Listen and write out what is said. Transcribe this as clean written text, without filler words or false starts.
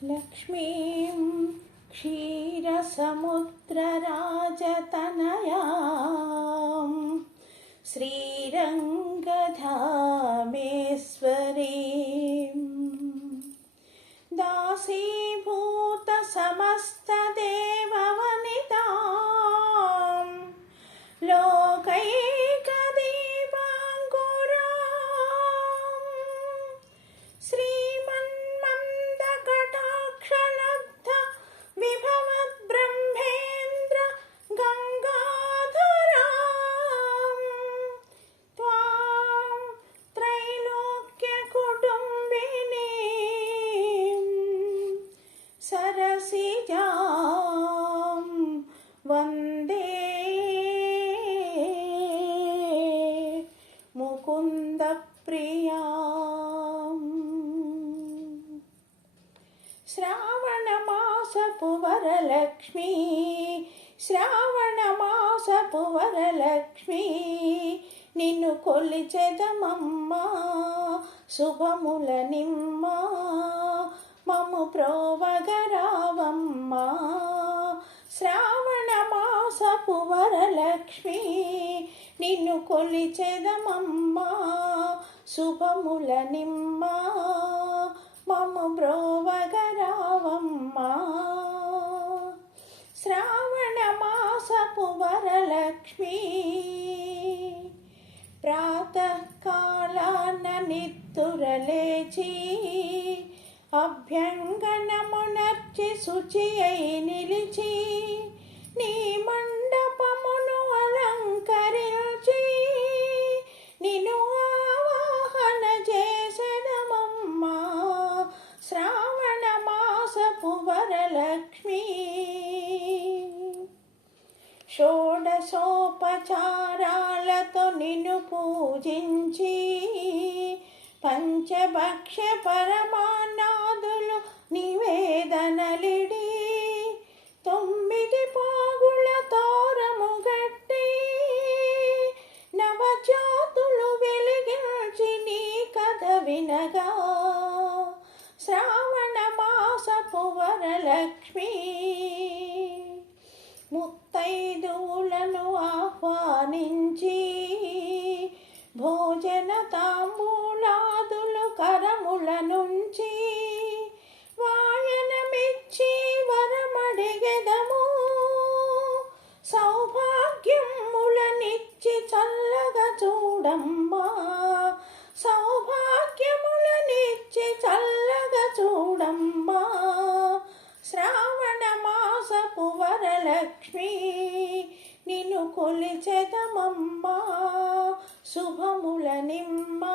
లక్ష్మీం క్షీరసముద్రరాజతనయాం శ్రీరంగధామేశ్వరీం దాసీభూత సమస్తదేవవనితాం లోకైకదీపాంకురాం శ్రీమన్మందకటాక్షలబ్ధ విభవద్బ్రహ్మేంద్ర గంగాధరాం త్వాం త్రైలోక్యకుటుంబినీం సరసిజాం వందే ముకుందప్రియాం. శ్రావణమాసపు వరలక్ష్మీ శ్రావణమాసపు వరలక్ష్మీ నిన్ను కొలిచెదమమ్మా శుభముల నిమ్మా మము ప్రోవగరావమ్మా. శ్రావణమాసపు వరలక్ష్మీ నిన్ను కొలిచెదమమ్మా శుభముల నిమ్మా మము బ్రోవగరావమ్మా. శ్రావణమాసపు వరలక్ష్మీ ప్రాతకాలాన నిద్దురలేచి అభ్యంగనమునర్చి శుచి అయి నిలిచి నీ మండపమును అలంకరించి నిన్ను ఆవాహన చేసెదమమ్మా శ్రావణమాసపు వరలక్ష్మీ. షోడశోపచారాలతో నిన్ను పూజించి పంచభక్ష్య పరమాన్నాదులు నివేదనలిడి 9 పాగుల తోరము గట్టి నవజ్యోతులు వెలిగించి నీ కథ వినగా శ్రావణమాసపు వరలక్ష్మీ. ముత్తైదువులను ఆహ్వానించి భోజన తాంబూలాదులు కరముల నుంచి వాయనమిచ్చి వరమడిగెదము సౌభాగ్యములనిచ్చి చల్లగా చూడమ్మా సౌభాగ్యములనిచ్చి చల్లగా చూడమ్మా. శ్రావణమాసపు వరలక్ష్మీ నిన్ను కొలిచెదమమ్మా శుభముల నిమ్మా